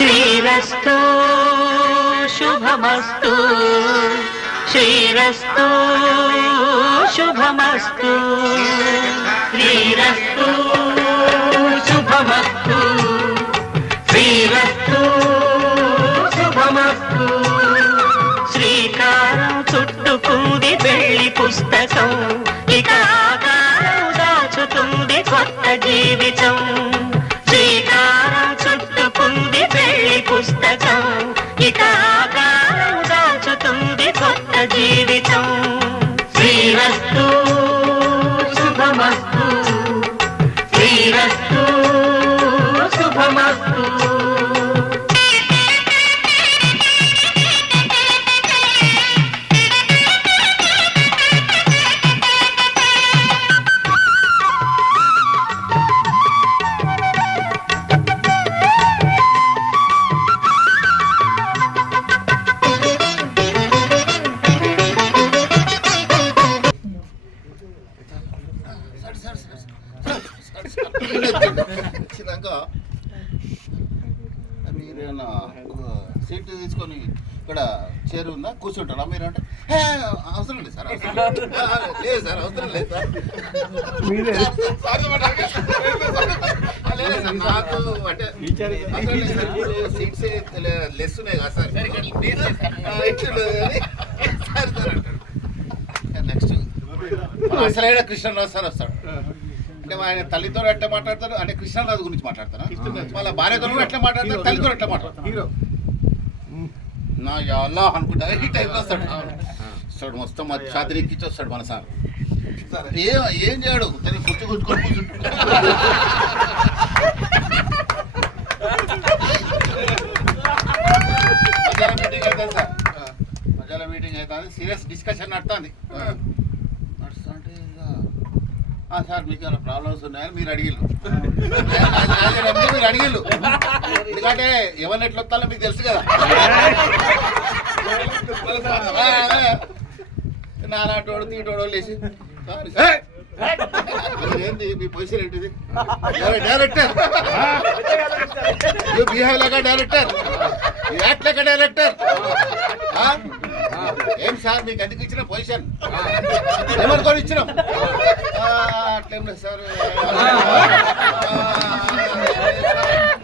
శ్రీరస్తు శుభమస్తు శ్రీరస్తు శుభమస్తు శ్రీరస్తు శుభమస్తు శ్రీరస్తు శుభమస్తు శ్రీకారం చుట్టుకుంది పెళ్లి పుస్తకం ఇక ఆకారం దాచుతుంది కొత్త జీవితం శ్రీకారం చుట్టుకుంది పెళ్లి పుస్తకం ఇక ఆకారం దాచుతుంది కొత్త జీవితం శ్రీరస్తు శుభమస్తు శ్రీరస్తు శుభమస్తు వచ్చినాక మీరు సీట్ తీసుకొని ఇక్కడ చైర్ ఉందా కూర్చుంటారా మీరు అంటే అవసరం లేదు సార్ లేదు సార్ అవసరం లేదు సార్ నాకు అంటే సీట్స్ లెస్ ఉన్నాయి కదా సార్ నెక్స్ట్ అసలైన కృష్ణరాజు సార్ వస్తాడు అంటే ఆయన తల్లితో ఎట్లా మాట్లాడతారు అంటే కృష్ణరాజు గురించి మాట్లాడతారు మళ్ళీ భార్యతో ఎట్లా మాట్లాడతారు తల్లితో ఎట్లా మాట్లాడతారు నా అల్లా అనుకుంటా ఈ టైంలో వస్తాడు వస్తాడు మొత్తం ఛాతీ ఎక్కించి వస్తాడు మన సార్ ఏం చేయడు తను కుర్చీ కూర్చుకొని కూర్చుంటాడు మధ్యాహ్నం మీటింగ్ అవుతుంది సార్ మధ్యాహ్నం మీటింగ్ అవుతుంది సీరియస్ డిస్కషన్ నడుతుంది నడుస్తుంటే సార్ మీకు ఏమైనా ప్రాబ్లమ్స్ ఉన్నాయని మీరు అడిగిళ్ళు మీరు అడిగిళ్ళు ఎందుకంటే ఎవరిని ఎట్లా వస్తాలో మీకు తెలుసు కదా నానాటోడు తీటోడు లేచి ఏంది మీ పొజిషన్ ఏంటిది director you behave like director you act like director ఏం సార్ మీకు ఎందుకు ఇచ్చిన పొజిషన్ ఎవరితో ఇచ్చినాం అట్లేం లేదు సార్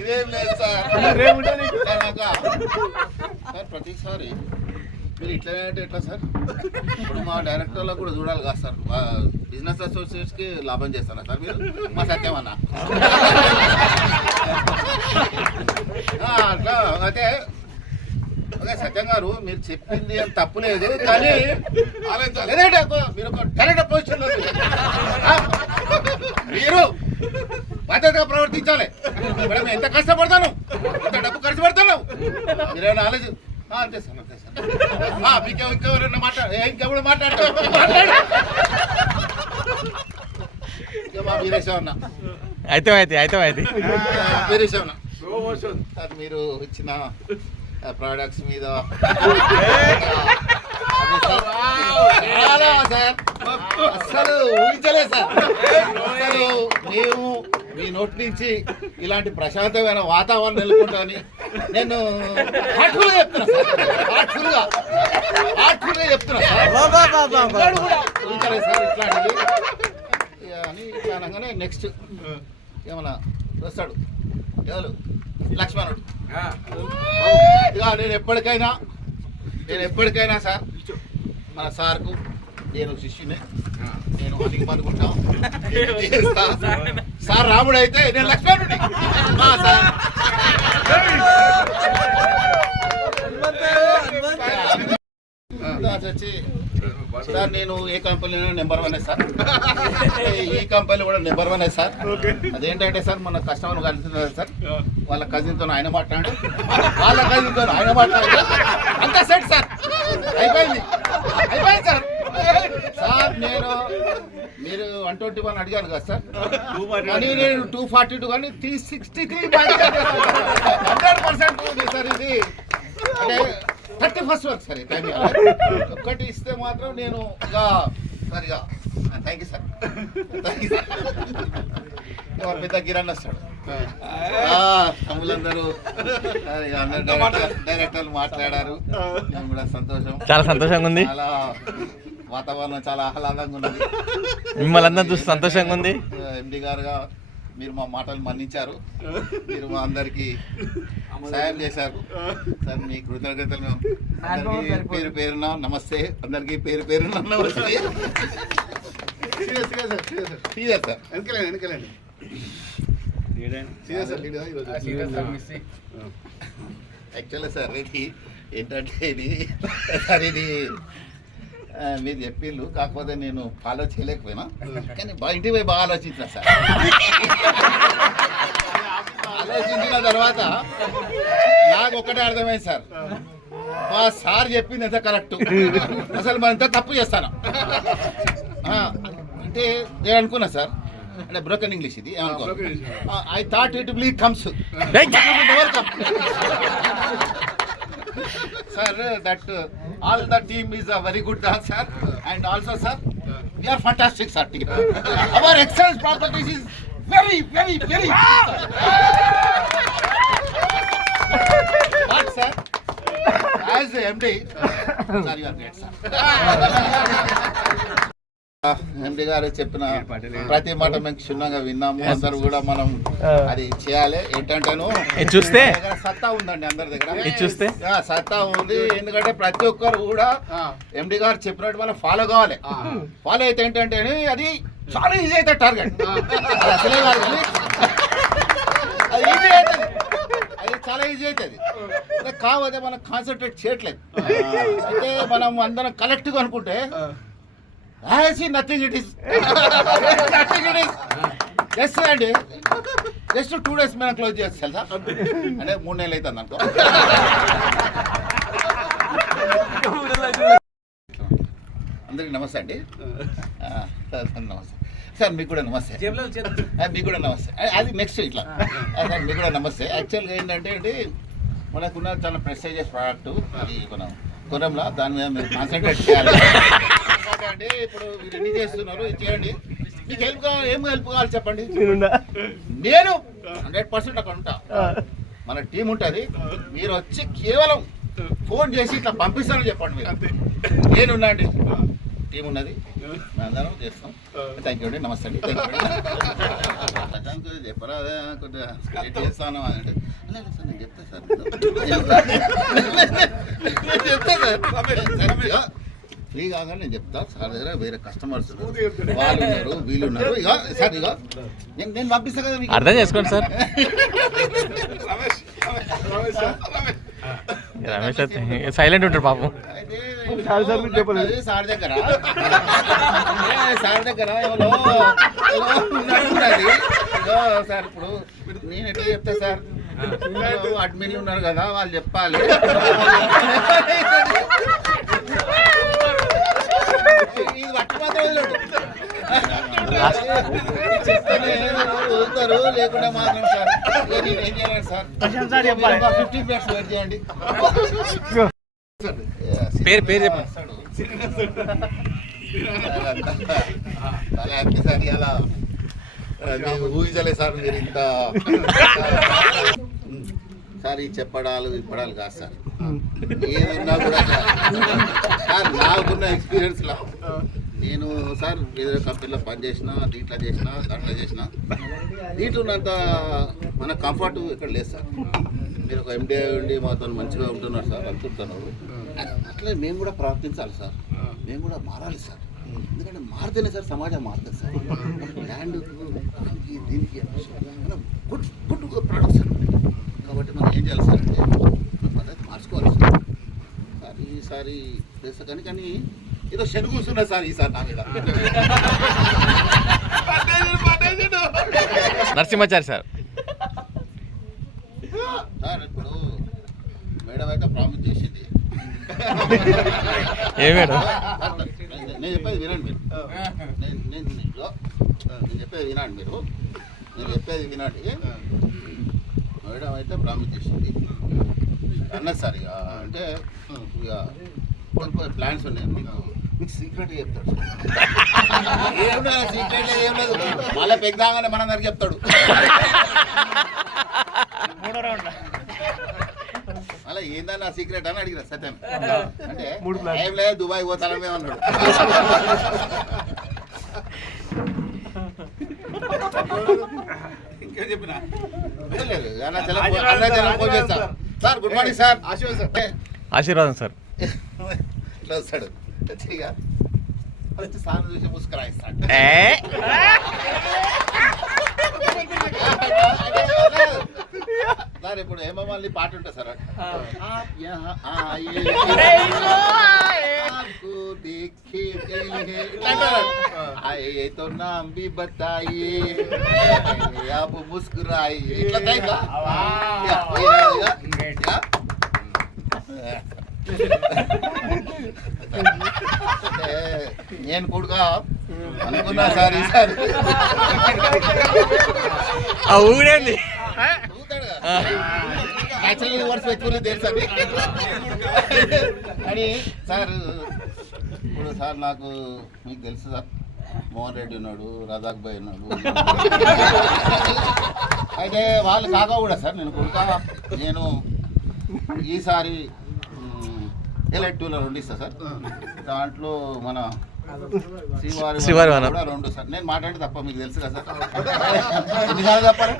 ఇదేం లేదు సార్ సార్ ప్రతిసారి మీరు ఇట్లనే అంటే ఎట్లా సార్ ఇప్పుడు మా డైరెక్టర్లకు కూడా చూడాలి కదా సార్ బిజినెస్ అసోసియేట్స్కి లాభం చేస్తారా సార్ మీరు మా సత్యం అన్న అట్లా అయితే అదే సత్యం గారు మీరు చెప్పింది అని తప్పులేదు కానీ మీరు ఒక కరెక్ట్ పొజిషన్లో మీరు బాధ్యతగా ప్రవర్తించాలి మేడం ఎంత కష్టపడతాను ఎంత డబ్బు ఖర్చు పెడతాను మీరేమైనా ఆలోచన అంతే సార్ అంతే సార్ మీకు ఇంకెవరైనా ఇంకెవరు మాట్లాడతారు మా వీరేశవన్న వీరేశవన్న సార్ మీరు ఇచ్చిన ప్రోడక్ట్స్ మీద సార్ అసలు ఊహించలేదు సార్ అసలు మేము మీ నోటి నుంచి ఇలాంటి ప్రశాంతమైన వాతావరణం నెలకొంటామని నేను హార్ట్ఫుల్గా చెప్తున్నా సార్ హార్ట్ఫుల్గా చెప్తున్నా సార్ ఊహించలేదు సార్ ఇట్లాంటిది అని ఇట్లా అనగానే నెక్స్ట్ ఏమన్నా వస్తాడు ఎవరు లక్ష్మణుడు ఇక నేను ఎప్పటికైనా సార్ మన సార్కు నేను శిష్యునే నేను అధిక అనుకుంటాం సార్ రాముడు అయితే నేను లక్ష్మణుడి వచ్చి సార్ నేను ఏ కంపెనీలో నెంబర్ 1 సార్ ఈ కంపెనీ కూడా నెంబర్ 1 సార్ అదేంటంటే సార్ మన కస్టమర్ కలుస్తున్నారు సార్ వాళ్ళ కజిన్తో ఆయన మాట్లాడు వాళ్ళ కజిన్తో ఆయన మాట్లాడు అంతా సెట్ సార్ అయిపోయింది సార్ సార్ నేను మీరు 121 అడిగాను కదా సార్ కానీ నేను 242 కానీ 363 100% సార్ ఇది అంటే 31st వరకు సార్ టైం ఒక్కటి ఇస్తే మాత్రం నేను సరిగా థ్యాంక్ యూ సార్ పెద్ద గిరాన్ వస్తాడు తమ్ములందరూ అందరు డైరెక్టర్లు మాట్లాడారు. మేము కూడా సంతోషం, చాలా సంతోషంగా ఉంది. చాలా వాతావరణం చాలా ఆహ్లాదంగా ఉన్నది. మిమ్మల్ని అందరూ చూసి సంతోషంగా ఉంది. ఎండి గారుగా మీరు మా మాటలు మన్నించారు. మీరు మా అందరికి సాయం చేశారు సార్. మీ కృతజ్ఞతలు మేము అందరికీ పేరు పేరున నమస్తే. అందరికీ పేరు పేరున నమస్తే. సార్ యాక్చువల్గా సార్ ఇది ఏంటంటే ఇది సార్ ఇది మీరు చెప్పిండ్రు, కాకపోతే నేను ఫాలో చేయలేకపోయినా, కానీ ఇంటికి పోయి బాగా ఆలోచించిన సార్. ఆలోచించిన తర్వాత నాకు ఒక్కటే అర్థమైంది సార్, మా సార్ చెప్పింది ఎంత కరెక్ట్, అసలు మనం ఎంత తప్పు చేస్తాను అంటే నేను అనుకున్నా సార్. అంటే బ్రోకెన్ ఇంగ్లీష్ ఇది ఏమనుకో, I thought it will comes sir, that all the team is a very good dance, sir, and also sir, we are fantastic, sir, team. Our excellence properties is very but sir, as a MD, sir, you are great, sir. ఎండి గారు చెప్పిన ప్రతి మాట మేము క్షుణ్ణంగా విన్నాము. అందరూ కూడా మనం అది చేయాలి. ఏంటంటేను చూస్తే సత్తా ఉందండి అందరి దగ్గర, చూస్తే సత్తా ఉంది. ఎందుకంటే ప్రతి ఒక్కరు కూడా ఎండి గారు చెప్పినట్టు మనం ఫాలో కావాలి. ఫాలో అయితే ఏంటంటే అది చాలా ఈజీ అవుతుంది టార్గెట్. అసలే కాదు, అది ఈజీ అవుతుంది, అది చాలా ఈజీ అవుతుంది. కాకపోతే మనం కాన్సన్ట్రేట్ చేయట్లేదు. అయితే మనం అందరం కలెక్ట్గా అనుకుంటే నథింగ్ ఇట్ ఈస్ జస్ట్ అండి, జస్ట్ 2 days మనం క్లోజ్ చేయొచ్చు తెలుసా. అంటే 3 నెలలు అవుతుంది అనుకో. అందరికి నమస్తే అండి. నమస్తే సార్, మీకు కూడా నమస్తే. మీకు కూడా నమస్తే. అది నెక్స్ట్ ఇట్లా సార్, మీకు కూడా నమస్తే. యాక్చువల్గా ఏంటంటే అండి, మనకున్న చాలా ప్రెస్టేజియస్ ప్రోడక్ట్ అది మనం కొనంలా, దాని మీద మీరు కాన్సన్ట్రేట్ చేయాలి. అంటే ఇప్పుడు మీరు ఎన్ని చేస్తున్నారు, ఇది చేయండి. మీకు హెల్ప్ కావాలి, ఏం హెల్ప్ కావాలి చెప్పండి. నేను 100% అక్కడ ఉంటా. మన టీం ఉంటుంది, మీరు వచ్చి కేవలం ఫోన్ చేసి ఇట్లా పంపిస్తానని చెప్పండి. మీరు నేనున్నా అండి, టీం ఉన్నది, మేము అందరం చేస్తాం. థ్యాంక్ యూ అండి, నమస్తే అండి. Thank you. చెప్పరా కొద్దిగా చేస్తాను అంటే లేదు సార్, నేను చెప్తా సార్, నేను చెప్తా సార్, ఫ్రీ కాగానే నేను చెప్తా. సార్ దగ్గర వేరే కస్టమర్స్ వాళ్ళు ఉన్నారు, వీళ్ళు ఉన్నారు. ఇక సార్ ఇక నేను పంపిస్తా కదా, మీకు అర్థం చేసుకోండి సార్. రమేష్ సైలెంట్ ఉంటారు పాపం. అయితే సార్ దగ్గర ఎవరో ఉన్నది సార్. ఇప్పుడు నేను ఎట్లా చెప్తా సార్, అడ్మిన్లు ఉన్నారు కదా, వాళ్ళు చెప్పాలి. ఇది పట్టి మాత్రం వదులుతారు, లేకుండా మాత్రం సార్ నేను ఏం చేయాలి సార్. 15 minutes వెయిట్ చేయండి. పేరు చెప్పండి. చాలా హ్యాపీ సార్. ఇలా ఊహించలేదు సార్ మీరు ఇంత సార్. ఈ చెప్పడాలు ఇప్పడాలు కాదు సార్, ఏదన్నా కూడా సార్ నాకున్న ఎక్స్పీరియన్స్లో నేను సార్ ఏదో కంపెనీలో పనిచేసిన, దీంట్లో చేసిన, దాంట్లో చేసిన, దీంట్లో ఉన్నంత మన కంఫర్ట్ ఇక్కడ లేదు సార్. మీరు ఒక ఎండి ఉండి మాతో మంచిగా ఉంటున్నారు సార్ అనుకుంటున్నారు. అట్లే మేము కూడా ప్రవర్తించాలి సార్, మేము కూడా మారాలి సార్. ఎందుకంటే మారితేనే సార్ సమాజం మారుతుంది సార్. ల్యాండ్ దీనికి గుడ్ ప్రోడక్ట్ సార్. కాబట్టి మనం ఏం చేయాలి సార్ అంటే పద్ధతి మార్చుకోవాలి సార్. సార్ ఈసారి చేస్తా కానీ ఏదో శనుగు కూర్చున్నా సార్ ఈసారి నా మీద. నరసింహాచారి సార్. సార్ ఇప్పుడు మేడం అయితే ప్రామిస్ చేసింది. ఏ మేడం? నేను చెప్పేది వినండి మీరు. నేను చెప్పేది వినండి మీరు. నేను చెప్పేది వినండి. మేడం అయితే ప్రామిస్ చేసింది అన్నది సార్. ఇక అంటే ఇక కొన్ని ప్లాన్స్ ఉన్నాయి మీకు మీకు సీక్రెట్ చెప్తాడు. ఏమన్నా సీక్రెట్ ఏం లేదు, మళ్ళీ పెగ్దాగానే మన దగ్గర చెప్తాడు. అలా ఏందన్నా సీక్రెట్ అని అడిగిన సత్యం. అంటే ఏం లేదు, దుబాయ్ పోతానమే అన్నాడు. ఇంకేం చెప్పినా లేదు. ఫోన్ చేస్తా. Sir good morning sir. ఆశీర్వాదం సార్. ఇట్లా వస్తాడు ఇక ఫస్ట్ సార్ చూసి ముసుకరాయిస్తాడు. సార్ ఇప్పుడు హేమమాలిని పాట ఉంటుంది సార్. ఆప్ యహా ఆయే ఆప్కో దేఖే కహియే ఇట్లా అంటారు. ఆయే తో నామ్ భీ బతాయియే ఆప్ ముస్కురాయియే ఇట్లా టైప్. నేను కొడుకా అనుకున్నా సార్ ఈసారి ఊడేంది యాక్చువల్లీ వర్డ్స్ పెట్టుకుని తెలుసు అని. కానీ సార్ ఇప్పుడు సార్ నాకు మీకు తెలుసు సార్, మోహన్ రెడ్డి ఉన్నాడు, రజాక్ భాయ్ ఉన్నాడు. అయితే వాళ్ళు కాగా కూడా సార్ నేను కొడుకా నేను ఈసారి ఎలక్టివ్లో 2 ఇస్తా సార్. దాంట్లో మన శ్రీవారి కూడా 2 సార్. నేను మాట్లాడి తప్ప మీకు తెలుసు కదా సార్, ఎన్నిసార్లు తప్పారు.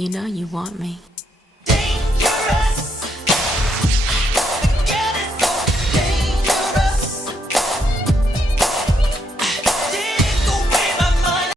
You know you want me.